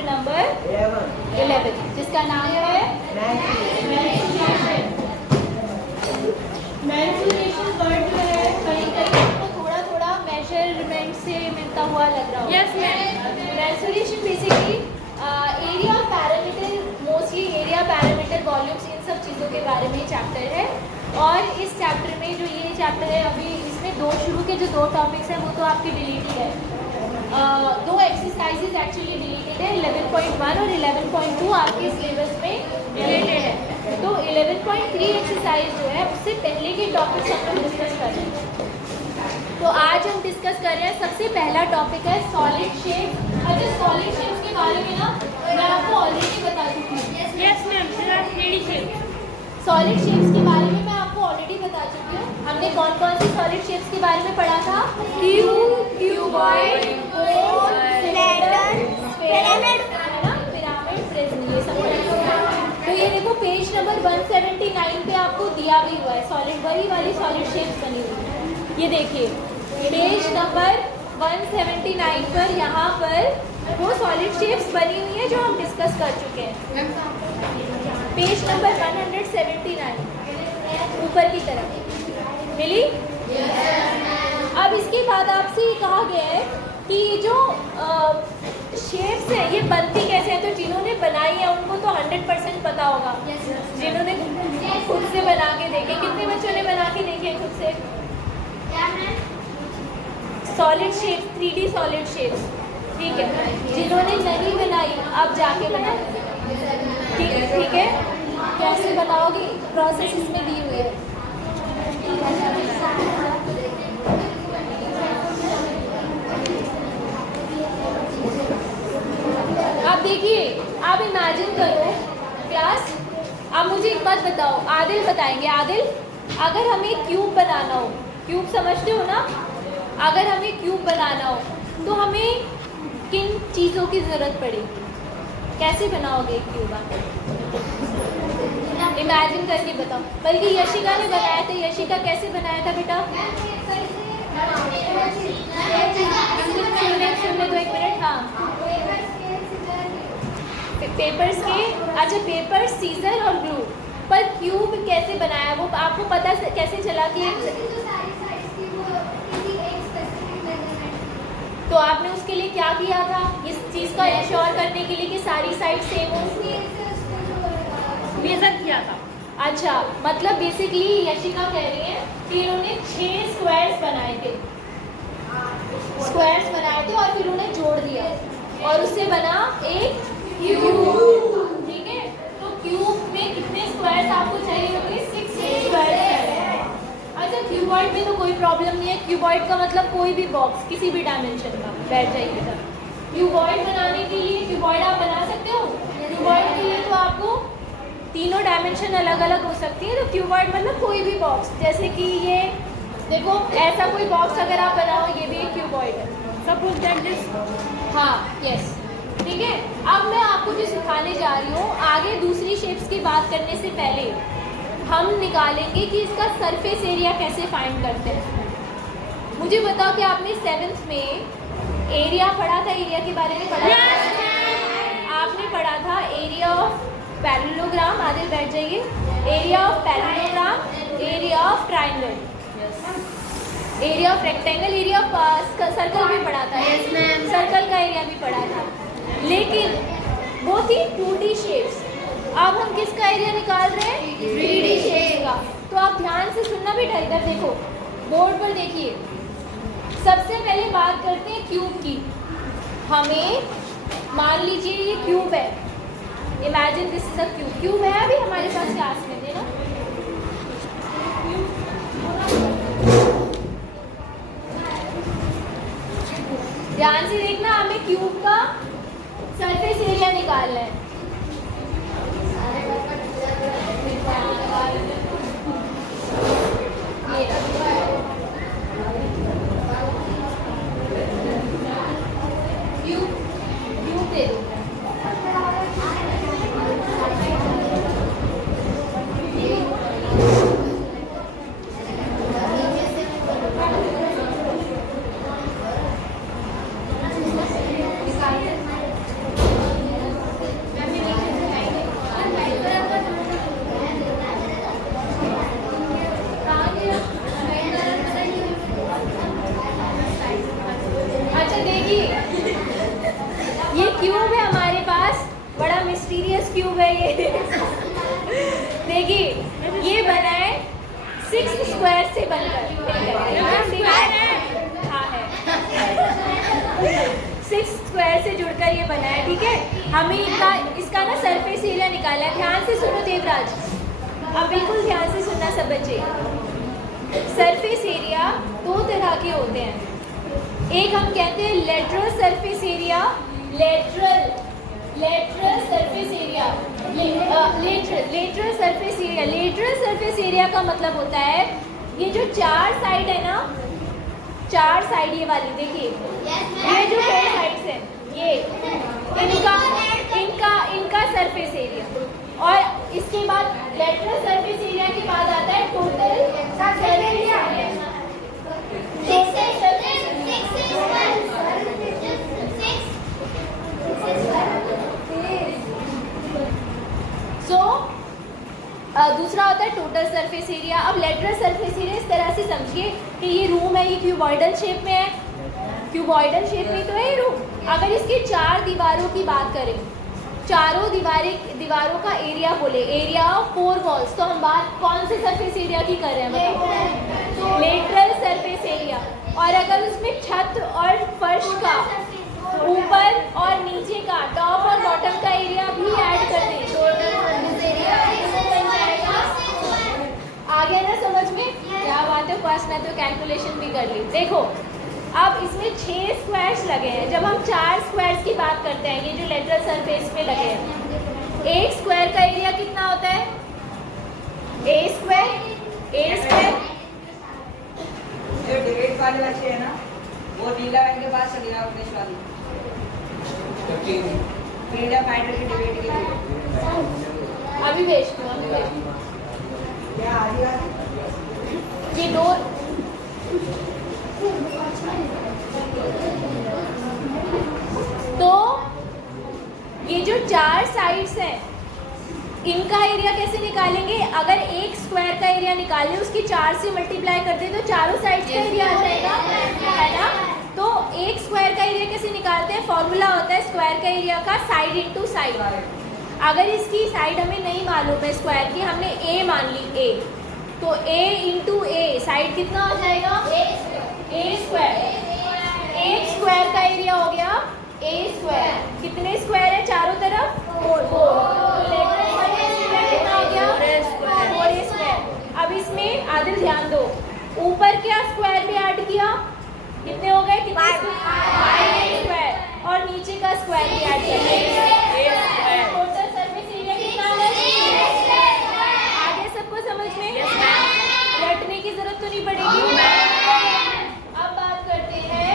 Chapter number 11 जिसका नाम है मेंस्ट्रुएशन। वर्ड जो है कहीं कहीं आपको थोड़ा थोड़ा मेजरमेंट से मिलता हुआ लग रहा होगा। Yes ma'am. Menstruation basically area parameter, mostly area parameter, volumes, इन सब चीज़ों के बारे में चैप्टर है। और इस चैप्टर में जो ये चैप्टर है अभी इसमें शुरू के जो 2 टॉपिक्स हैं वो तो आपके डिलीटेड है। 2 एक्सरसाइजेज एक्चुअली डिलीटेड है, 11.1 और 11.2 आपके सिलेबस में रिलेटेड है। तो 11.3 एक्सरसाइज जो है उससे पहले के टॉपिक्स हम लोग डिस्कस कर रहे हैं। तो आज हम डिस्कस कर रहे हैं, सबसे पहला टॉपिक है सॉलिड शेप। अच्छा, सॉलिड शेप्स के बारे में ना मैं आपको ऑलरेडी बता चुकी हूँ। Yes ma'am, three shape. Solid shapes के बारे में मैं आपको ऑलरेडी बता चुकी हूँ। हमने कौन कौन सी सॉलिड शेप्स के बारे में पढ़ा था? क्यूब, क्यूबॉइड, कोन, सिलेंडर, पिरामिड, है ना, पिरामिड, प्रिज्म, ये सब पढ़ा। तो ये देखो पेज नंबर 179 पे आपको दिया भी हुआ है सॉलिड, वही वाली सॉलिड शेप्स बनी हुई है। ये देखिए पेज नंबर 179 पर यहाँ पर वो सॉलिड शेप्स बनी हुई है जो हम डिस्कस कर चुके हैं। पेज नंबर 179 ऊपर की तरफ मिली। अब इसके बाद आपसे ये कहा गया है कि जो शेप्स हैं ये बनती कैसे हैं। तो जिन्होंने बनाई है उनको तो 100% पता होगा, जिन्होंने खुद से बना के देखे। कितने बच्चों ने बना के देखे खुद से solid shapes, 3D solid shapes? ठीक है, जिन्होंने नहीं बनाई अब जाके बना, ठीक है। कैसे बनाओगे, प्रोसेस इसमें दी हुई है। अब देखिए, आप इमेजिन करो क्लास। अब मुझे एक बात बताओ, आदिल बताएंगे। आदिल, अगर हमें क्यूब बनाना हो, क्यूब समझते हो ना, अगर हमें क्यूब बनाना हो तो हमें किन चीज़ों की ज़रूरत पड़ेगी? कैसे बनाओगे क्यूब आप? इमेजिन करके बताओ। बल्कि यशिका ने बनाया था। यशिका कैसे बनाया था बेटा? सुनने दो एक मिनट। हाँ, पेपर्स के, अच्छा पेपर, सीजर और ग्लू। पर क्यूब कैसे बनाया वो आपको पता कैसे चला कि तो आपने उसके लिए क्या किया था इस चीज़ का इंश्योर करने के लिए कि सारी साइड सेम हो? मेजर किया था। अच्छा, मतलब बेसिकली यशिका कह रही है कि इन्होंने 6 स्क्वायर्स बनाए थे, और फिर उन्हें जोड़ दिया और उससे बना एक क्यूब। ठीक है, तो क्यूब में कितने स्क्वायर्स आपको चाहिए होंगे? 6 स्क्वायर्स। अच्छा, क्यूबॉइड में तो कोई प्रॉब्लम नहीं है। क्यूबॉइड का मतलब कोई भी बॉक्स किसी भी डायमेंशन का। बैठ जाइए बेटा। क्यूबॉइड बनाने के लिए, क्यूबॉइड आप बना सकते हो। क्यूबॉइड के लिए तो आपको तीनों डायमेंशन अलग अलग हो सकती है। तो क्यूबॉइड मतलब कोई भी बॉक्स, जैसे कि ये देखो ऐसा कोई बॉक्स अगर आप बनाओ, ये भी एक क्यूबॉइड है। Suppose that this. हाँ, यस, ठीक है। अब मैं आपको जो सिखाने जा रही हूँ, आगे दूसरी शेप्स की बात करने से पहले हम निकालेंगे कि इसका सरफेस एरिया कैसे फाइंड करते हैं। मुझे बताओ कि आपने 7th में एरिया पढ़ा था? एरिया के बारे में पढ़ा था? आपने पढ़ा था एरिया ऑफ पैरेललोग्राम। आदिल बैठ जाइए। Area of parallelogram, area of triangle, area of rectangle, area of circle भी पढ़ा था। सर्कल का एरिया भी पढ़ा था। लेकिन वो थी 2D शेप्स। अब हम किसका एरिया निकाल रहे हैं? 3D शेप्स का। तो आप ध्यान से सुनना बेटा, इधर देखो, बोर्ड पर देखिए। सबसे पहले बात करते हैं क्यूब की। हमें मान लीजिए ये क्यूब है। Imagine this is a cube. Cube है अभी हमारे पास क्लास में, देना। ध्यान से देखना, हमें क्यूब का सरफेस एरिया निकालना है। क्यूब दे दो। है ये देखिए ये बना है 6 स्क्वायर से बनकर हाँ है 6 स्क्वायर से जुड़कर ये बना है, ठीक है। हमें इसका ना सरफेस एरिया निकाला है। ध्यान से सुनो देवराज, अब बिल्कुल ध्यान से सुनना सब बच्चे। सरफेस एरिया दो तरह के होते हैं, एक हम कहते हैं lateral surface area, lateral surface area, lateral surface area. Lateral surface area का मतलब होता है ये जो चार साइड है ना, चार साइड ये वाली देखिए, ये जो 4 साइड्स हैं ये इनका सरफेस एरिया। और इसके बाद लेटरल सरफेस एरिया के बाद आता है टोटल सरफेस एरिया। दूसरा होता है टोटल सरफेस एरिया। अब लेटरल सरफेस एरिया इस तरह से समझिए कि ये रूम है, ये क्यूबॉइडल शेप में है, क्यूबॉइडल शेप में तो है ये रूम। अगर इसके 4 दीवारों की बात करें, चारों दीवारों का एरिया बोले, एरिया ऑफ 4 वॉल्स, तो हम बात कौन से सरफेस एरिया की कर रहे हैं बताओ? Lateral surface area. और अगर उसमें छत और फर्श का, ऊपर और नीचे का, टॉप और बॉटम का एरिया भी ऐड कर दें, आ गया ना समझ में? क्या बात है, फर्स्ट ने तो कैलकुलेशन भी कर ली। देखो अब इसमें 6 स्क्वायर्स लगे हैं। जब हम 4 स्क्वायर्स की बात करते हैं, ये जो लेटरल सरफेस पे लगे हैं, 1 स्क्वायर का एरिया कितना होता है? ए स्क्वायर। जो डिबेट वाले बच्चे हैं ना, वो नीला रंग के पास चले जाओ अपने वाली फ्रीडम फाइटर की डिबेट के लिए। अभी भेज दो, क्या आदिवासी ये 2 तो ये जो 4 साइड्स हैं इनका एरिया कैसे निकालेंगे? अगर 1 स्क्वायर का एरिया निकालें, उसकी 4 से मल्टीप्लाई कर दें तो चारों साइड्स का एरिया आ जाएगा, है ना? तो 1 स्क्वायर का एरिया कैसे निकालते हैं? फॉर्मूला होता है स्क्वायर का एरिया का साइड इनटू साइड। अगर इसकी साइड हमें नहीं मालूम है स्क्वायर की, हमने ए मान ली, ए, तो a इंटू ए साइड कितना हो जाएगा? ए स्क्वायर। 1 स्क्वायर का एरिया हो गया ए स्क्वायर। कितने स्क्वायर है चारों तरफ? 4। तो लेटरल सरफेस एरिया कितना हो गया? 4 स्क्वायर। अब इसमें आदिल ध्यान दो, ऊपर क्या स्क्वायर भी ऐड किया, कितने हो गए? 5 स्क्वायर। और नीचे का स्क्वायर भी ऐड किया, टोटल सरफेस एरिया कितना है? आगे सबको समझ में? रटने की जरूरत तो नहीं पड़ेगी। अब बात करते हैं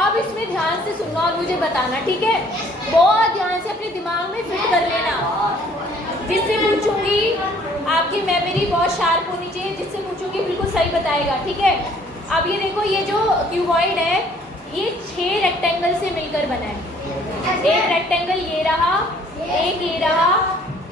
अब इसमें ध्यान से सुनना और मुझे बताना, ठीक है? बहुत ध्यान से अपने दिमाग में फिट कर लेना। जिससे पूछूंगी आपकी मेमोरी बहुत शार्प होनी चाहिए, जिससे पूछूंगी बिल्कुल सही बताएगा, ठीक है? अब ये देखो, ये जो क्यूबॉइड है ये 6 रेक्टेंगल से मिलकर बना है। एक रेक्टेंगल ये रहा, एक ये रहा,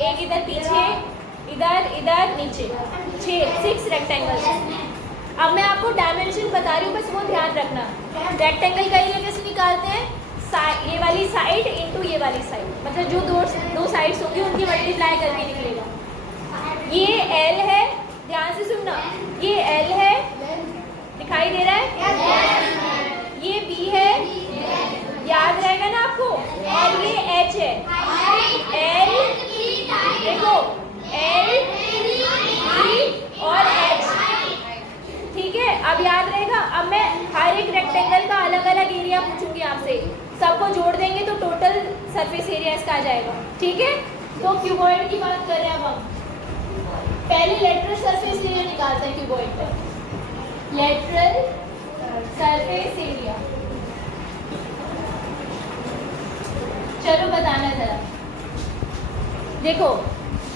एक इधर पीछे, इधर नीचे, 6 रेक्टेंगल। अब मैं आपको डायमेंशन बता रही हूँ, बस वो ध्यान रखना। रेक्टेंगल का एरिया कैसे निकालते हैं? ये वाली साइड इंटू ये वाली साइड, मतलब जो दो साइड्स होंगी उनकी मल्टीप्लाई करके निकलेगा। ये L है, ध्यान से सुनना, ये L है, दिखाई दे रहा है? ये B है, याद रहेगा ना आपको? और ये H है, L, देखो L, E और H, ठीक है? अब याद रहेगा। अब मैं हर एक रेक्टेंगल का अलग अलग एरिया पूछूंगी आपसे, सबको जोड़ देंगे तो टोटल सरफेस एरिया इसका आ जाएगा, ठीक है? तो क्यूबॉइड की बात कर रहे हैं अब हम। पहले लेटरल सरफेस एरिया निकालते हैं क्यूबॉइड पर। लेटरल सरफेस एरिया, चलो बताना जरा। देखो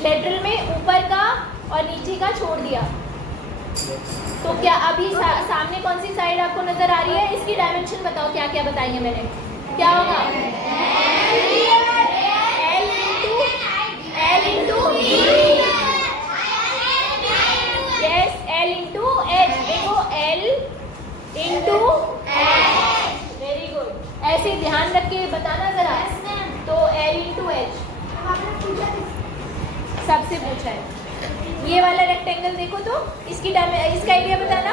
लेटरल में ऊपर का और नीचे का छोड़ दिया, तो क्या अभी सामने कौन सी साइड आपको नजर आ रही है? इसकी डायमेंशन बताओ, क्या क्या बताई है मैंने? क्या होगा? L into yes, L into H। देखो L इंटू वेरी गुड, ऐसे ध्यान रख के बताना जरा। तो L इंटू एच सबसे पूछा है। ये वाला रेक्टेंगल देखो तो इसका एरिया बताना।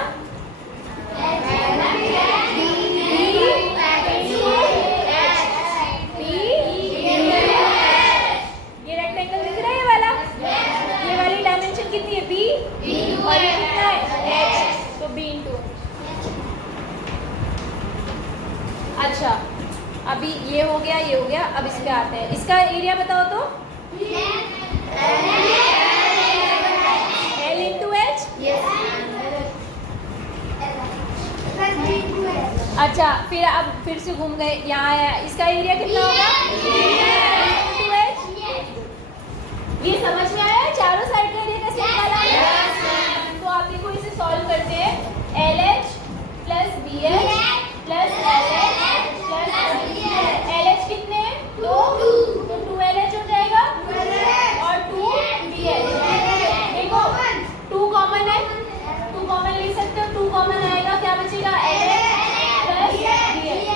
ये रेक्टेंगल दिख रहा है, ये वाला, ये वाली डायमेंशन कितनी है? बी, और ये कितना है? एच, तो बी इंटू। अच्छा, अभी ये हो गया, ये हो गया, अब इस पे आते हैं। इसका एरिया बताओ तो। L into H. अच्छा, फिर से घूम गए, यहाँ आया। इसका एरिया कितना होगा? Into H. ये समझ में आया चारों साइड का एरिया कैसे निकाला है? तो आप देखो, इसे सॉल्व करते हैं। L H plus B H plus L H plus L H कितने? 2, तो 2LH हो जाएगा और 2BH। देखो 2 कॉमन है, 2 कॉमन ले सकते हो, 2 कॉमन आएगा, क्या बचेगा? LH plus BH।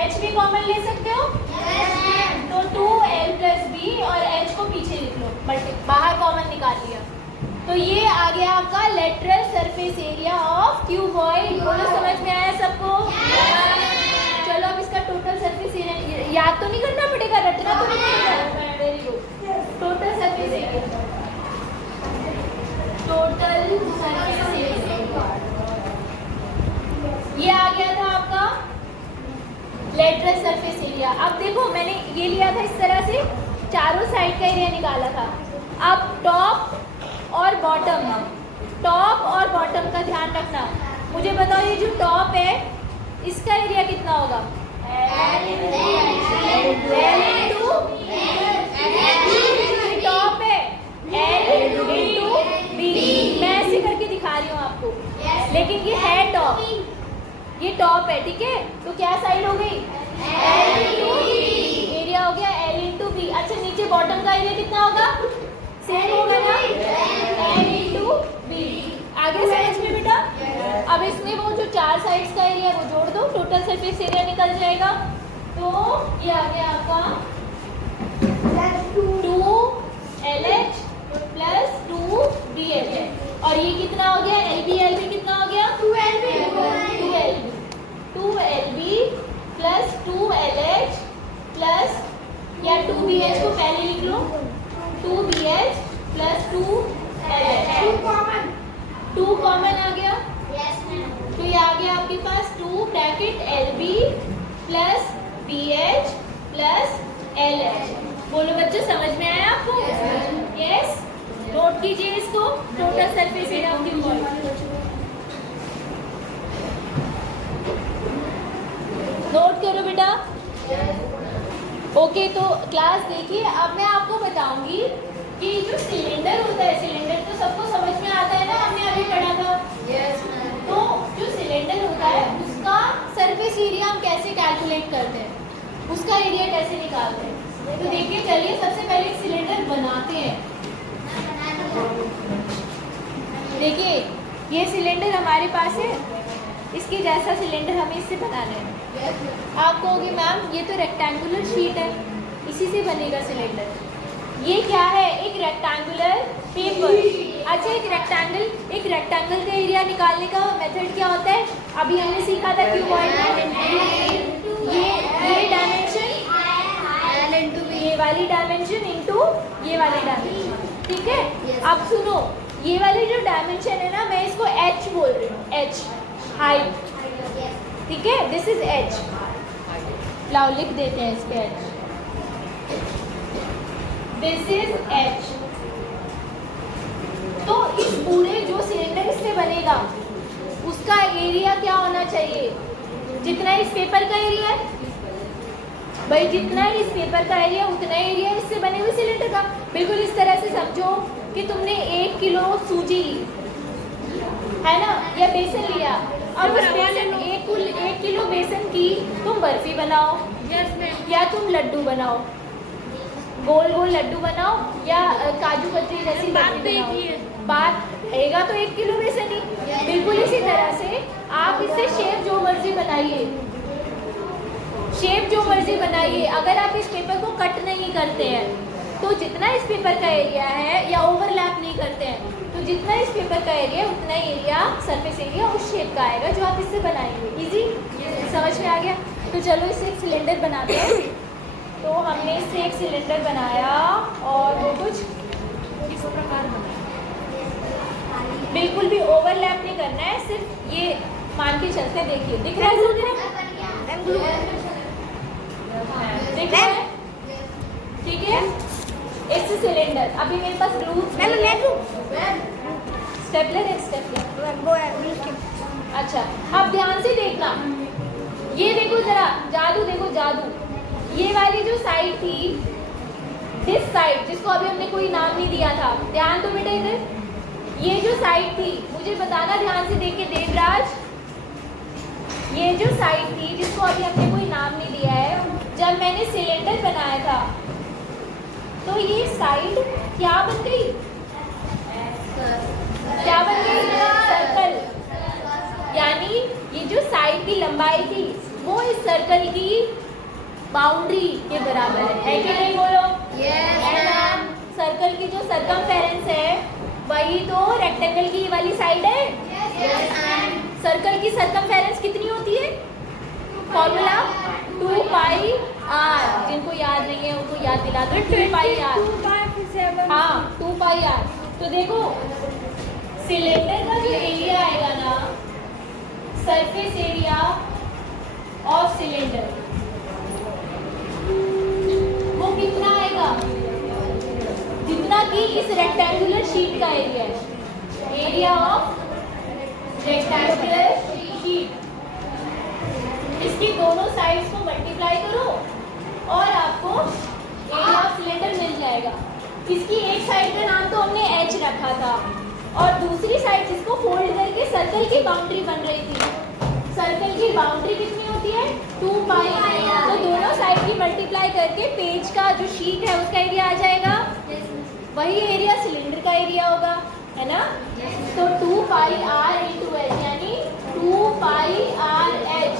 H भी कॉमन ले सकते हो, तो 2L प्लस B और H को पीछे लिख लो, बट बाहर कॉमन निकाल लिया। तो ये आ गया आपका lateral surface area of cuboid. बोलो समझ में आया सबको? चलो अब इसका टोटल सरफेस एरिया याद तो नहीं करना पड़ेगा, रटना तो नहीं पड़ेगा। Very good. Total surface area, total surface area ये आ गया था आपका लेटरल सरफेस एरिया। अब देखो, मैंने ये लिया था इस तरह से, चारों साइड का एरिया निकाला था। अब टॉप और बॉटम, टॉप और बॉटम का ध्यान रखना। मुझे बताओ, ये जो टॉप है इसका एरिया कितना होगा? L इंटू टॉप है, L इंटू B। मैं ऐसे करके दिखा रही हूँ आपको, लेकिन ये है टॉप, ये टॉप है, ठीक है? तो क्या साइड हो गई? L इंटू एरिया हो गया L इंटू B। अच्छा, नीचे बॉटम का एरिया कितना होगा? सेम होगा ना, L इंटू B। आगे समझ में बेटा? अब इसमें वो जो 4 साइड्स का एरिया वो जोड़ दो, टोटल सरफेस एरिया निकल जाएगा। तो ये आ गया आपका 2LH प्लस 2BH, और ये कितना हो गया? LB कितना हो गया? 2LB प्लस 2LH प्लस, या 2BH को पहले लिख लो, 2BH प्लस 2LH। 2 कॉमन आ गया, तो ये आ गया आपके पास 2 bracket LB plus BH plus LH। बोलो बच्चों, समझ में आया आपको? यस। नोट कीजिए इसको, total surface area of cuboid. Note करो बेटा। ओके, तो क्लास देखिए, अब मैं आपको बताऊंगी कि जो सिलेंडर होता है, सिलेंडर तो सबको समझ में आता है ना, हमने अभी पढ़ा था। तो जो सिलेंडर होता है उसका सरफेस एरिया हम कैसे कैलकुलेट करते हैं, उसका एरिया कैसे निकालते हैं? तो देखिए, चलिए सबसे पहले एक सिलेंडर बनाते हैं। देखिए, ये सिलेंडर हमारे पास है, इसके जैसा सिलेंडर हमें इससे बनाना है। आप कहोगे मैम ये तो रेक्टेंगुलर शीट है, इसी से बनेगा सिलेंडर। ये क्या है? एक रेक्टेंगुलर पेपर। अच्छा, एक रेक्टेंगल का एरिया निकालने का मेथड क्या होता है? अभी हमने सीखा था क्यूबॉइड में, ये डायमेंशन ये वाली डायमेंशन इंटू ये वाली डायमेंशन, ठीक है? अब सुनो, ये वाली जो डायमेंशन है ना, मैं इसको h बोल रही हूँ, h हाइट, ठीक है? This is h। लाओ लिख देते हैं इस पे h। This is H। तो इस पूरे जो सिलेंडर इससे बनेगा उसका एरिया क्या होना चाहिए? जितना इस पेपर का एरिया है भाई, जितना इस पेपर का एरिया उतना एरिया इससे बने हुए सिलेंडर का। बिल्कुल इस तरह से समझो कि तुमने 1 किलो सूजी ली है ना, या बेसन लिया, और उस बेसन 1 किलो बेसन की तुम बर्फी बनाओ या तुम लड्डू बनाओ, गोल गोल लड्डू बनाओ या काजू कतरी जैसी बर्फी बनाओ, बात रहेगा तो 1 किलो बेसन ही। बिल्कुल इसी तरह से आप इससे शेप जो मर्जी बनाइए, शेप जो मर्जी बनाइए, अगर आप इस पेपर को कट नहीं करते हैं तो जितना इस पेपर का एरिया है, या ओवरलैप नहीं करते हैं तो जितना इस पेपर का एरिया उतना एरिया, सरफेस एरिया उस शेप का आएगा जो आप इससे बनाएंगे। इजी, समझ में आ गया? तो चलो इससे एक सिलेंडर बनाते हैं। तो हमने इससे एक सिलेंडर बनाया और वो कुछ इस प्रकार बना, बिल्कुल भी ओवरलैप नहीं करना है, सिर्फ ये मान के चलते। देखिए दिख रहा है दिख रहा है? ठीक है, इट्स सिलेंडर। अभी मेरे पास ग्लू, स्टेपलर है, स्टेपलर। अच्छा, अब ध्यान से देखना, ये देखो जरा, जादू देखो जादू। ये वाली जो साइड थी, दिस साइड, जिसको अभी हमने कोई नाम नहीं दिया था, ध्यान दो बेटा इधर। ये जो साइड थी, मुझे बताना ध्यान से देख के देवराज, ये जो साइड थी जिसको अभी हमने कोई नाम नहीं दिया है, जब मैंने सिलेंडर बनाया था तो ये साइड क्या बन गई? क्या बन गई? सर्कल। यानी ये जो साइड की लंबाई थी वो इस सर्कल की बाउंड्री के बराबर है कि नहीं? बोलो मैम। सर्कल की जो सरकमफेरेंस है वही तो रेक्टेंगल की वाली साइड है। सर्कल की सरकमफेरेंस कितनी होती है? Formula 2 pi r. जिनको याद नहीं है उनको याद दिला दो, 2 पाई आर। हाँ, 2 पाई आर। तो देखो सिलेंडर का जो एरिया आएगा ना, सरफेस एरिया ऑफ सिलेंडर, वो कितना आएगा? जितना कि इस रेक्टेंगुलर शीट का एरिया है। एरिया ऑफ रेक्टेंगुलर शीट, इसकी दोनों साइड्स को मल्टीप्लाई करो और आपको एरिया ऑफ सिलेंडर मिल जाएगा। इसकी एक साइड का नाम तो हमने एच रखा था और दूसरी साइड जिसको फोल्ड करके सर्कल की बाउंड्री बन रही थी, सर्कल की बाउंड्री कितनी होती है? 2 पाई। तो दोनों साइड की मल्टीप्लाई करके पेज का जो शीट है उसका एरिया आ जाएगा, वही एरिया सिलेंडर का एरिया होगा, है ना? तो 2 पाई आर इंटू एच, यानी 2 पाई आर एच,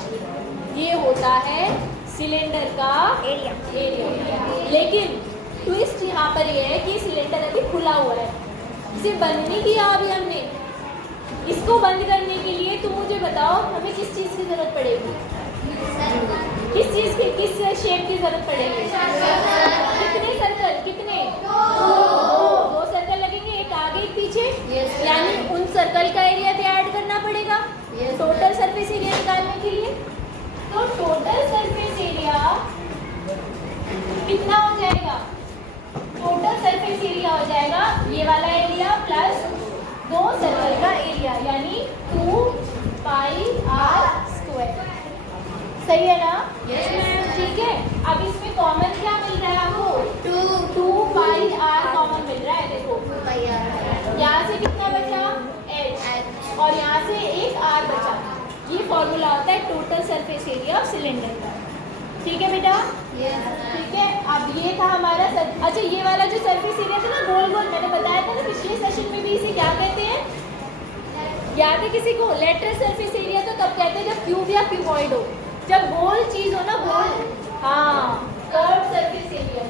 ये होता है सिलेंडर का एरिया। लेकिन ट्विस्ट यहाँ पर ये है कि सिलेंडर अभी खुला हुआ है, इसे बंद नहीं किया अभी हमने। इसको बंद करने के लिए तुम मुझे बताओ हमें किस चीज़ की ज़रूरत पड़ेगी? किस चीज़ की, किस शेप की ज़रूरत पड़ेगी? कितने सर्कल? कितने? 2 सर्कल लगेंगे, एक आगे एक पीछे। यानी उन सर्कल का एरिया भी ऐड करना पड़ेगा टोटल सरफेस एरिया निकालने के लिए। तो टोटल सरफेस एरिया कितना हो जाएगा? टोटल सरफेस एरिया हो जाएगा ये वाला एरिया प्लस 2 सर्कल का एरिया, यानी 2 पाई आर स्क्वायर। सही है ना? Yes ma'am. ठीक है, अब इसमें कॉमन क्या मिल रहा है आपको? 2 पाई आर कॉमन मिल रहा है। देखो यहाँ से कितना बचा? एच, और यहाँ से एक आर बचा। ये फॉर्मूला होता है total surface area of cylinder का। ठीक है बेटा? ठीक है, अब ये था हमारा अच्छा, ये वाला जो सरफेस एरिया था ना गोल गोल, मैंने बताया था ना पिछले सेशन में भी, इसे क्या कहते हैं? याद है किसी को? लेटरल सरफेस एरिया तो कब कहते हैं? जब क्यूब या क्यूबॉइड हो, जब गोल चीज हो ना, गोल। हाँ, कर्व सरफेस एरिया,